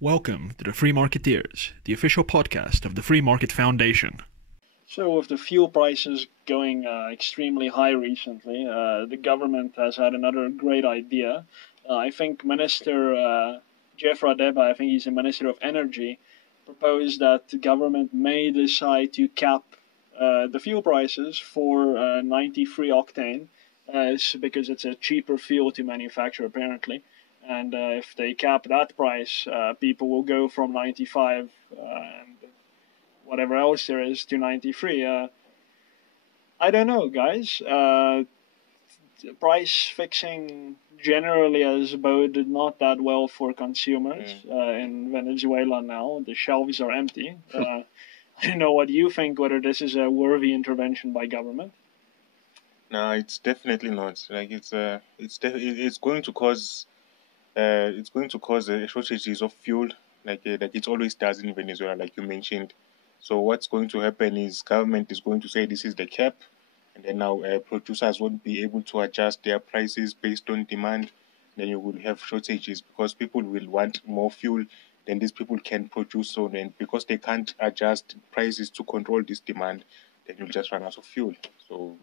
Welcome to the Free Marketeers, the official podcast of the Free Market Foundation. So with the fuel prices going extremely high recently, the government has had another great idea. I think Minister Jeff Radebe, I think he's the Minister of Energy, proposed that the government may decide to cap the fuel prices for 93 octane, because it's a cheaper fuel to manufacture apparently. And if they cap that price, people will go from 95 and whatever else there is to 93. I don't know, guys. Price fixing generally has boded not that well for consumers in Venezuela now. The shelves are empty. I don't know what you think, whether this is a worthy intervention by government. No, it's definitely not. Like it's going to cause shortages of fuel, like it always does in Venezuela, like you mentioned. So what's going to happen is government is going to say this is the cap, and then now producers won't be able to adjust their prices based on demand. Then you will have shortages because people will want more fuel than these people can produce. So then because they can't adjust prices to control this demand, then you'll just run out of fuel. So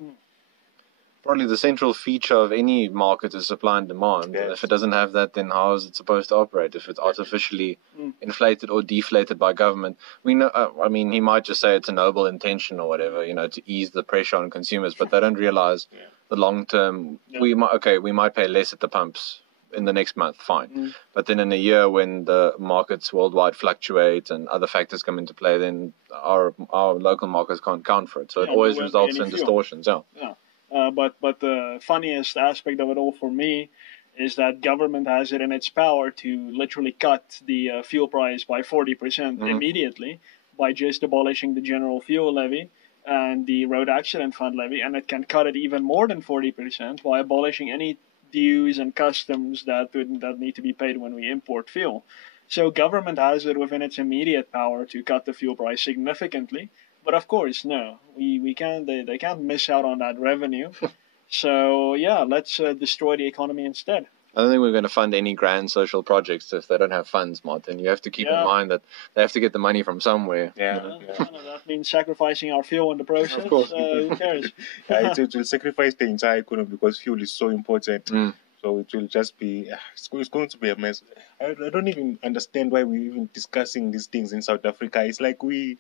probably the central feature of any market is supply and demand. Yes. If it doesn't have that, then how is it supposed to operate? If it's artificially inflated or deflated by government, we know. He might just say it's a noble intention or whatever, to ease the pressure on consumers, but they don't realize the long term. Yeah. We might pay less at the pumps in the next month, fine. But then in a year when the markets worldwide fluctuate and other factors come into play, then our local markets can't count for it. So it always results in distortions. Yeah. But the funniest aspect of it all for me is that government has it in its power to literally cut the fuel price by 40% immediately by just abolishing the general fuel levy and the road accident fund levy, and it can cut it even more than 40% by abolishing any dues and customs that need to be paid when we import fuel. So government has it within its immediate power to cut the fuel price significantly. But of course, no, we can't. They can't miss out on that revenue. So yeah, let's destroy the economy instead. I don't think we're going to fund any grand social projects if they don't have funds, Martin. You have to keep in mind that they have to get the money from somewhere. That means sacrificing our fuel in the process. Of course. Who cares? It will sacrifice the entire economy because fuel is so important. So it will just be, it's going to be a mess. I don't even understand why we're even discussing these things in South Africa. It's like we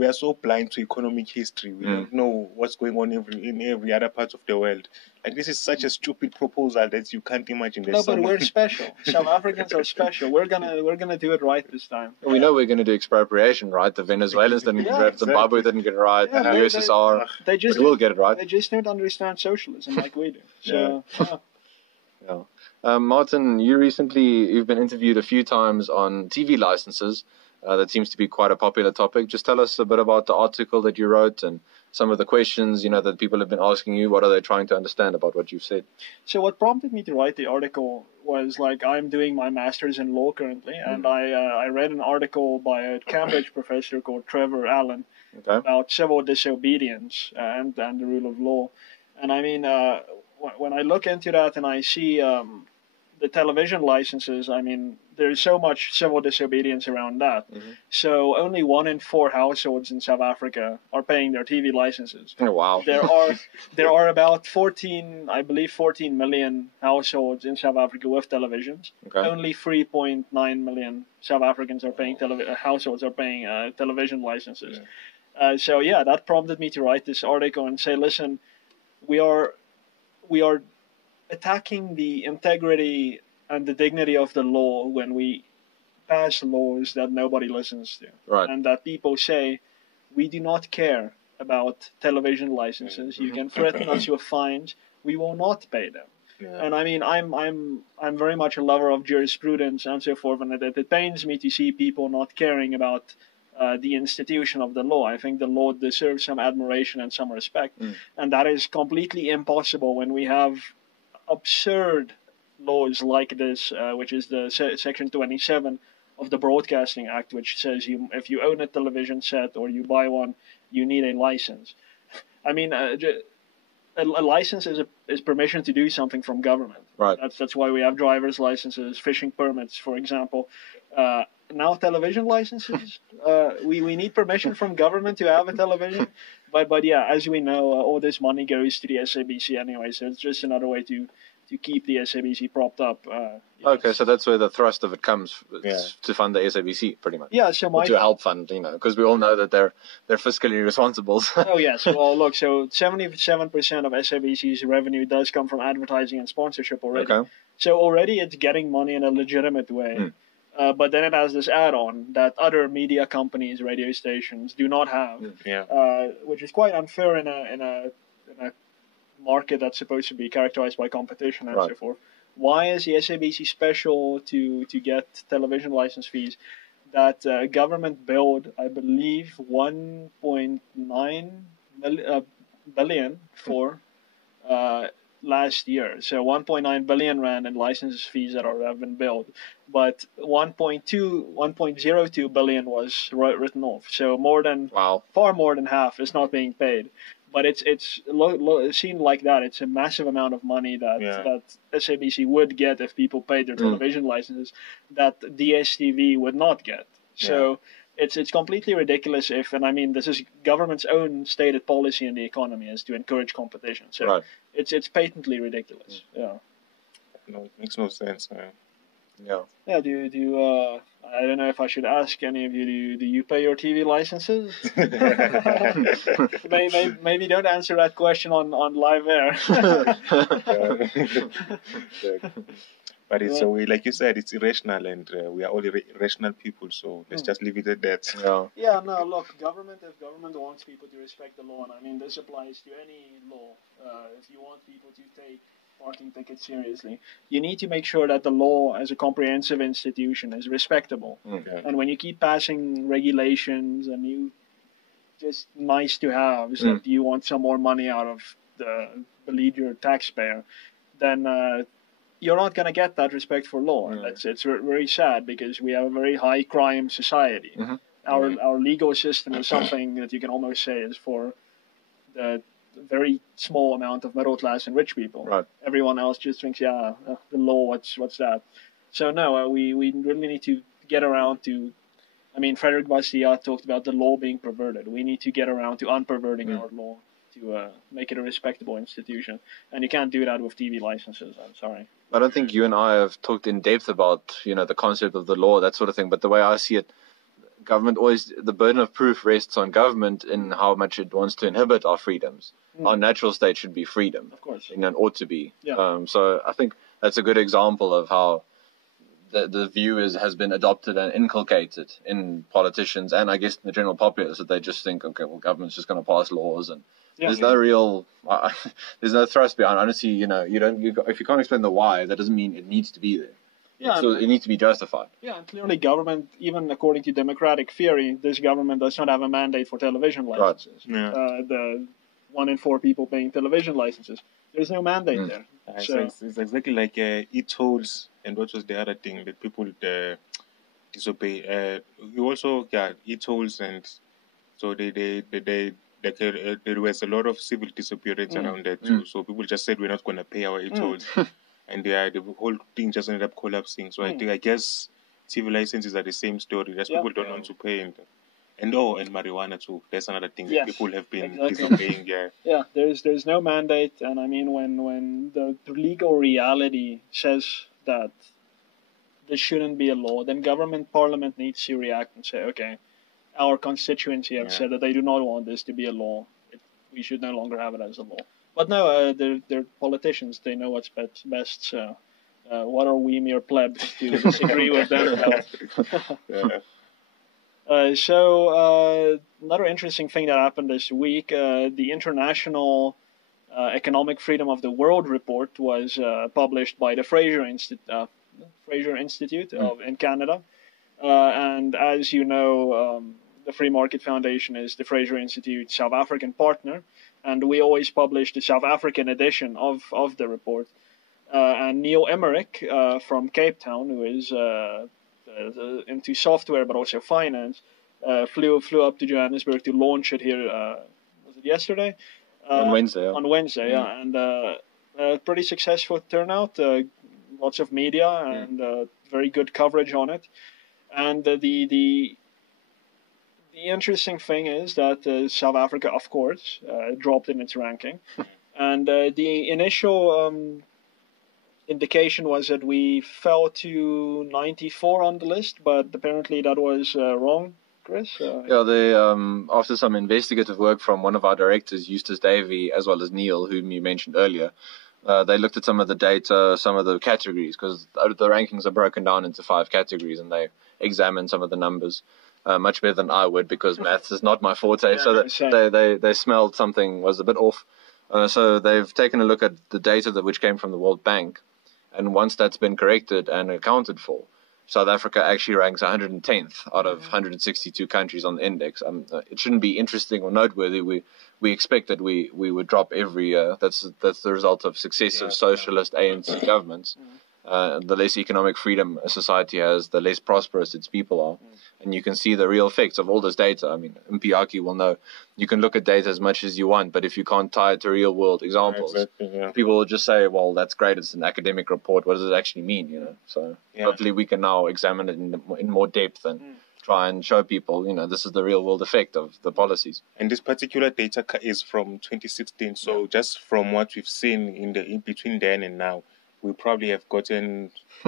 are so blind to economic history. We don't know what's going on in every other part of the world. Like, this is such a stupid proposal that you can't imagine. No, but we're special. South Africans are special. We're gonna do it right this time. We know we're going to do expropriation, right? The Venezuelans didn't get it right. Zimbabwe didn't get it right. The USSR. We will get it right. They just don't understand socialism like we do. So, Martin, you've been interviewed a few times on TV licenses. That seems to be quite a popular topic. Just tell us a bit about the article that you wrote and some of the questions, that people have been asking you. What are they trying to understand about what you've said? So what prompted me to write the article was, I'm doing my master's in law currently, and I read an article by a Cambridge professor called Trevor Allen about civil disobedience and the rule of law. And when I look into that and I see the television licenses, there's so much civil disobedience around that. So only 1 in 4 households in South Africa are paying their TV licenses. Oh, wow. There are about 14 million households in South Africa with televisions. Only 3.9 million South Africans are paying households are paying television licenses. So that prompted me to write this article and say, listen, we are attacking the integrity and the dignity of the law when we pass laws that nobody listens to. Right. And that people say, we do not care about television licenses. You can threaten us with fines. We will not pay them. And I'm very much a lover of jurisprudence and so forth, and it pains me to see people not caring about the institution of the law. I think the law deserves some admiration and some respect. And that is completely impossible when we have absurd laws like this, which is the Section 27 of the Broadcasting Act, which says if you own a television set or you buy one, you need a license. A license is permission to do something from government. Right. That's why we have driver's licenses, fishing permits, for example. now television licenses. We need permission from government to have a television, but yeah, as we know, all this money goes to the SABC anyway, so it's just another way to keep the SABC propped up. Okay, so that's where the thrust of it comes, Yeah. to fund the SABC, pretty much. Yeah, so Or to help fund, because we all know that they're fiscally responsible. Oh yes, well look, so 77% of SABC's revenue does come from advertising and sponsorship already. Okay. So already it's getting money in a legitimate way. But then it has this add-on that other media companies, radio stations, do not have, Yeah. which is quite unfair in a market that's supposed to be characterized by competition and Right. so forth. Why is the SABC special to get television license fees? That government billed, I believe, 1.9 billion for last year. So 1.9 billion rand in license fees that have been billed, but 1.02 billion was written off. So Wow. far more than half is not being paid. But it's seen like that. It's a massive amount of money that SABC would get if people paid their television licenses that DSTV would not get. So it's completely ridiculous and I mean, this is government's own stated policy in the economy is to encourage competition. So Right. it's patently ridiculous. Yeah. No, it makes no sense. Yeah. Yeah. Do you I don't know if I should ask any of you. Do you pay your TV licenses? Maybe don't answer that question on live air. But it's so like you said, it's irrational, and we are all irrational people. So let's just leave it at that. Yeah. Yeah, no, look, if government wants people to respect the law, and I mean, this applies to any law, if you want people to take parking tickets seriously, you need to make sure that the law as a comprehensive institution is respectable. Okay. And when you keep passing regulations and you just nice to haves that you want some more money out of the beleaguered taxpayer, then you're not going to get that respect for law. And it's very sad because we have a very high crime society. Our legal system is something that you can almost say is for the very small amount of middle class and rich people. Right. Everyone else just thinks, the law, what's that? So no, we really need to get around to. I mean, Frederick Bastiat talked about the law being perverted. We need to get around to unperverting our law to make it a respectable institution. And you can't do that with TV licenses. I'm sorry. I don't think you and I have talked in depth about, the concept of the law, that sort of thing. But the way I see it, government the burden of proof rests on government in how much it wants to inhibit our freedoms. Our natural state should be freedom. Of course. And ought to be. Yeah. So I think that's a good example of how the view has been adopted and inculcated in politicians and I guess in the general populace, that they just think, okay, well, government's just going to pass laws and there's no real, there's no thrust behind. Honestly, if you can't explain the why, that doesn't mean it needs to be there. Yeah, So it needs to be justified. Yeah, and clearly government, even according to democratic theory, this government does not have a mandate for television licenses. Yeah. The 1 in 4 people paying television licenses, there's no mandate there. It's exactly like e-tolls and what was the other thing that people disobey. You also e-tolls and so there was a lot of civil disobedience around that too. So people just said we're not going to pay our e-tolls, and the whole thing just ended up collapsing. So I guess TV licenses are the same story. Just people don't want to pay and marijuana too. That's another thing that people have been disobeying. Yeah, there's no mandate, and I mean when the legal reality says that this shouldn't be a law, then parliament needs to react and say, okay, our constituency have said that they do not want this to be a law. We should no longer have it as a law. But no, they're politicians. They know what's best. So what are we mere plebs to disagree with them about? So another interesting thing that happened this week, the International Economic Freedom of the World report was published by the Fraser Institute in Canada. And as you know, the Free Market Foundation is the Fraser Institute's South African partner, and we always publish the South African edition of the report. And Neil Emmerich from Cape Town, who is into software but also finance, flew up to Johannesburg to launch it here. Was it yesterday? On Wednesday. Yeah. On Wednesday, and pretty successful turnout. Lots of media and very good coverage on it. And the interesting thing is that South Africa, of course, dropped in its ranking. And the initial indication was that we fell to 94 on the list, but apparently that was wrong, Chris. Yeah, they after some investigative work from one of our directors, Eustace Davey, as well as Neil, whom you mentioned earlier, they looked at some of the data, some of the categories, because the rankings are broken down into 5 categories, and they examined some of the numbers much better than I would, because maths is not my forte. Yeah, so no, they smelled something was a bit off. So they've taken a look at the data which came from the World Bank, and once that's been corrected and accounted for, South Africa actually ranks 110th out of 162 countries on the index. It shouldn't be interesting or noteworthy. We expect that we would drop every year. That's the result of successive socialist ANC governments. The less economic freedom a society has, the less prosperous its people are. And you can see the real effects of all this data. I mean, Mpiaki will know. You can look at data as much as you want, but if you can't tie it to real world examples, people will just say, well, that's great, it's an academic report. What does it actually mean, you know? So hopefully we can now examine it in more depth and try and show people, you know, this is the real world effect of the policies. And this particular data is from 2016. So just from what we've seen in between then and now, we probably have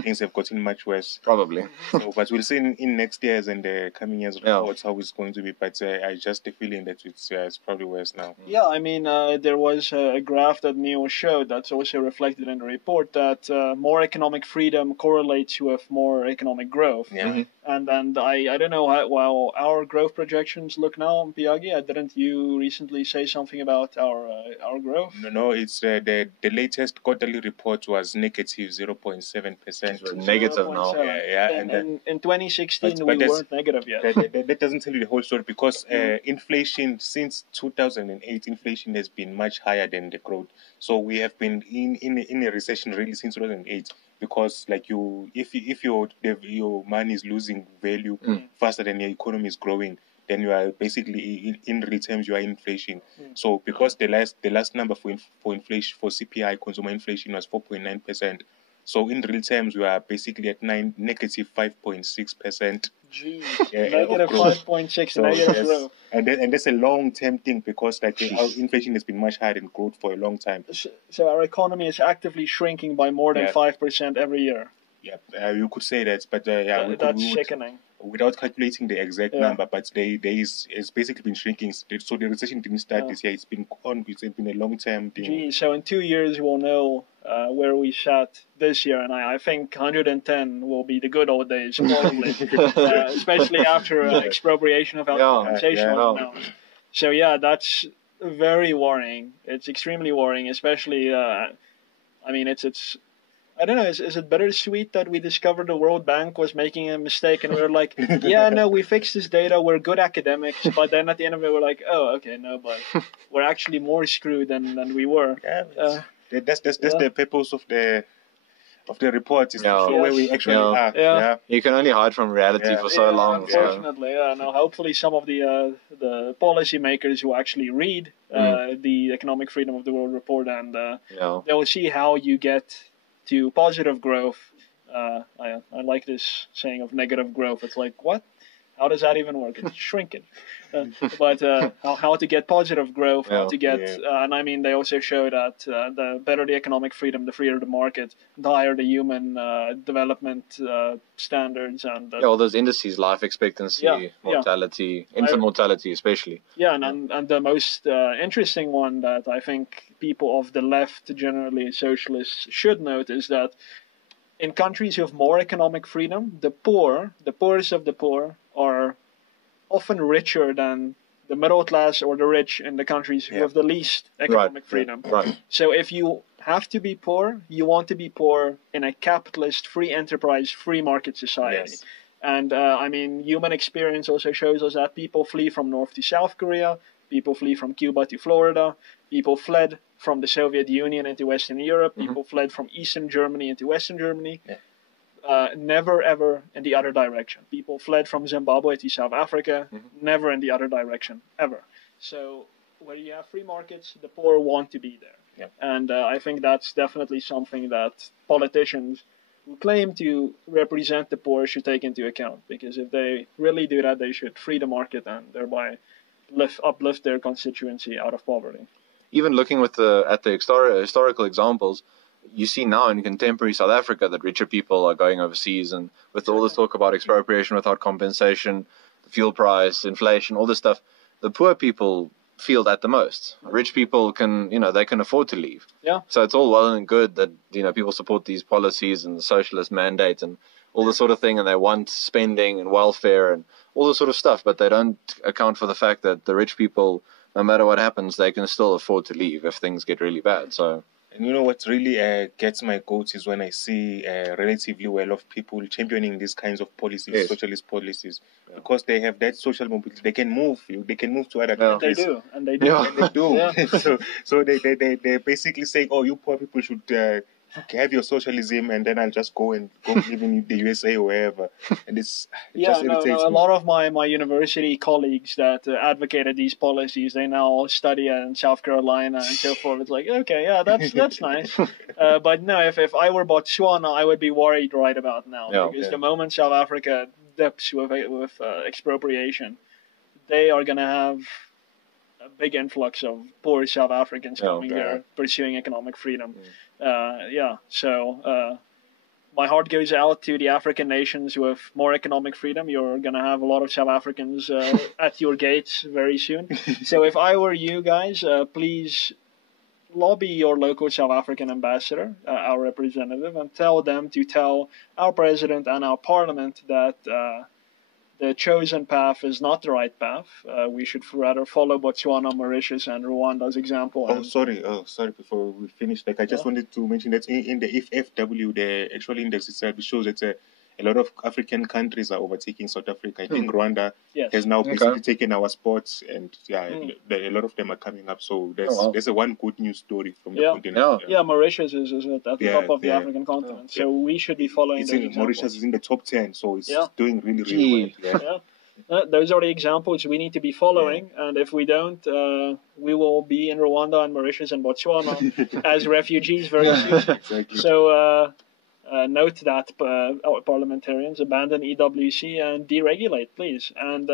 things have gotten much worse. Probably. So, but we'll see in next year's and the coming years reports how it's going to be. But I just the feeling that it's probably worse now. Yeah, I mean, there was a graph that Neil showed that's also reflected in the report that more economic freedom correlates with more economic growth. Yeah. And I don't know how our growth projections look now, Piagi. Didn't you recently say something about our growth? No, it's the latest quarterly report was negative 0.7%. Negative now. Yeah. And in 2016 we weren't negative yet. That doesn't tell you the whole story, because inflation since 2008, inflation has been much higher than the growth. So we have been in a recession really since 2008. Because like if your money is losing value faster than your economy is growing, then you are basically in real terms you are in inflation. So because the last number for inflation, for CPI, consumer inflation, was 4.9%. So in real terms we are basically at negative 5.6%. Negative 5.6 negative growth. And that's a long-term thing, because like our inflation has been much higher than growth for a long time. So our economy is actively shrinking by more than 5% every year. Yeah, you could say that, but that's sickening. Without calculating the exact number, but it's basically been shrinking. So the recession didn't start this year; it's been a long-term thing. So in 2 years we'll know where we sat this year, and I think 110 will be the good old days, probably, especially after expropriation of compensation was announced. So that's very worrying. It's extremely worrying, especially. I mean, it's. I don't know, is it bittersweet that we discovered the World Bank was making a mistake and we were like, we fixed this data, we're good academics, but then at the end of it we're like, but we're actually more screwed than we were. That's the purpose of the report, is to show where we actually are. You can only hide from reality for so long. Unfortunately, hopefully some of the policymakers who actually read the Economic Freedom of the World Report, and they will see how you get to positive growth. I like this saying of negative growth. It's like, what? How does that even work? It's shrinking. But how to get positive growth, how to get... and I mean, they also show that the better the economic freedom, the freer the market, the higher the human development standards. And all those indices, life expectancy, mortality, infant mortality especially. Yeah, and the most interesting one that I think people of the left, generally socialists, should note is that in countries who have more economic freedom, the poorest of the poor, are often richer than the middle class or the rich in the countries who have the least economic freedom. Right. So if you have to be poor, you want to be poor in a capitalist, free enterprise, free market society. Yes. And I mean, human experience also shows us that people flee from North to South Korea, people flee from Cuba to Florida, people fled from the Soviet Union into Western Europe, people fled from Eastern Germany into Western Germany. Never ever in the other direction. People fled from Zimbabwe to South Africa, never in the other direction, ever. So where you have free markets, the poor want to be there. And I think that's definitely something that politicians who claim to represent the poor should take into account. Because if they really do that, they should free the market and thereby uplift their constituency out of poverty. Even looking at the historical examples, you see now in contemporary South Africa that richer people are going overseas, and with all this talk about expropriation without compensation, the fuel price, inflation, all this stuff, the poor people feel that the most. Rich people can, they can afford to leave. Yeah. So it's all well and good that, people support these policies and the socialist mandate and all this sort of thing, and they want spending and welfare and all this sort of stuff, but they don't account for the fact that the rich people, no matter what happens, they can still afford to leave if things get really bad. So. And what really gets my goat is when I see relatively well-off people championing these kinds of policies, yes. socialist policies, because they have that social mobility. They can move. They can move to other countries. And they do. Yeah. And they do. Yeah. so they're basically saying, oh, you poor people should have your socialism, and then I'll just go live in the USA or wherever. And it just irritates me. A lot of my university colleagues that advocated these policies, they now study in South Carolina and so forth. It's like, okay, yeah, that's nice. But no, if I were Botswana, I would be worried right about now. Yeah, because the moment South Africa dips with expropriation, they are going to have a big influx of poor South Africans coming there pursuing economic freedom. So my heart goes out to the African nations with more economic freedom. You're going to have a lot of South Africans at your gates very soon. So if I were you guys, please lobby your local South African ambassador, our representative, and tell them to tell our president and our parliament that the chosen path is not the right path. We should rather follow Botswana, Mauritius, and Rwanda's example. Sorry. Before we finish, I just wanted to mention that in the FFW, the actual index itself, it shows that a lot of African countries are overtaking South Africa. I think Rwanda has now basically taken our spots, and a lot of them are coming up. So there's a one good news story from the continent. Yeah, Mauritius is at the top of the African continent. So we should be following Mauritius is in the top 10, so it's doing really, really well. Those are the examples we need to be following, and if we don't, we will be in Rwanda and Mauritius and Botswana as refugees very soon. Exactly. So note that, parliamentarians, abandon EWC and deregulate, please. And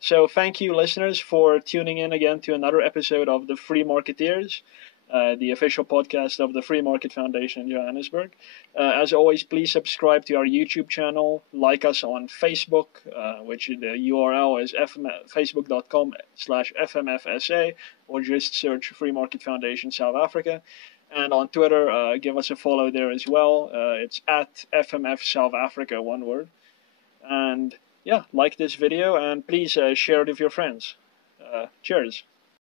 so thank you, listeners, for tuning in again to another episode of the Free Marketeers, the official podcast of the Free Market Foundation in Johannesburg. As always, please subscribe to our YouTube channel, like us on Facebook, which the URL is facebook.com/FMFSA, or just search Free Market Foundation South Africa. And on Twitter, give us a follow there as well. It's at FMF South Africa, one word. And like this video, and please share it with your friends. Cheers.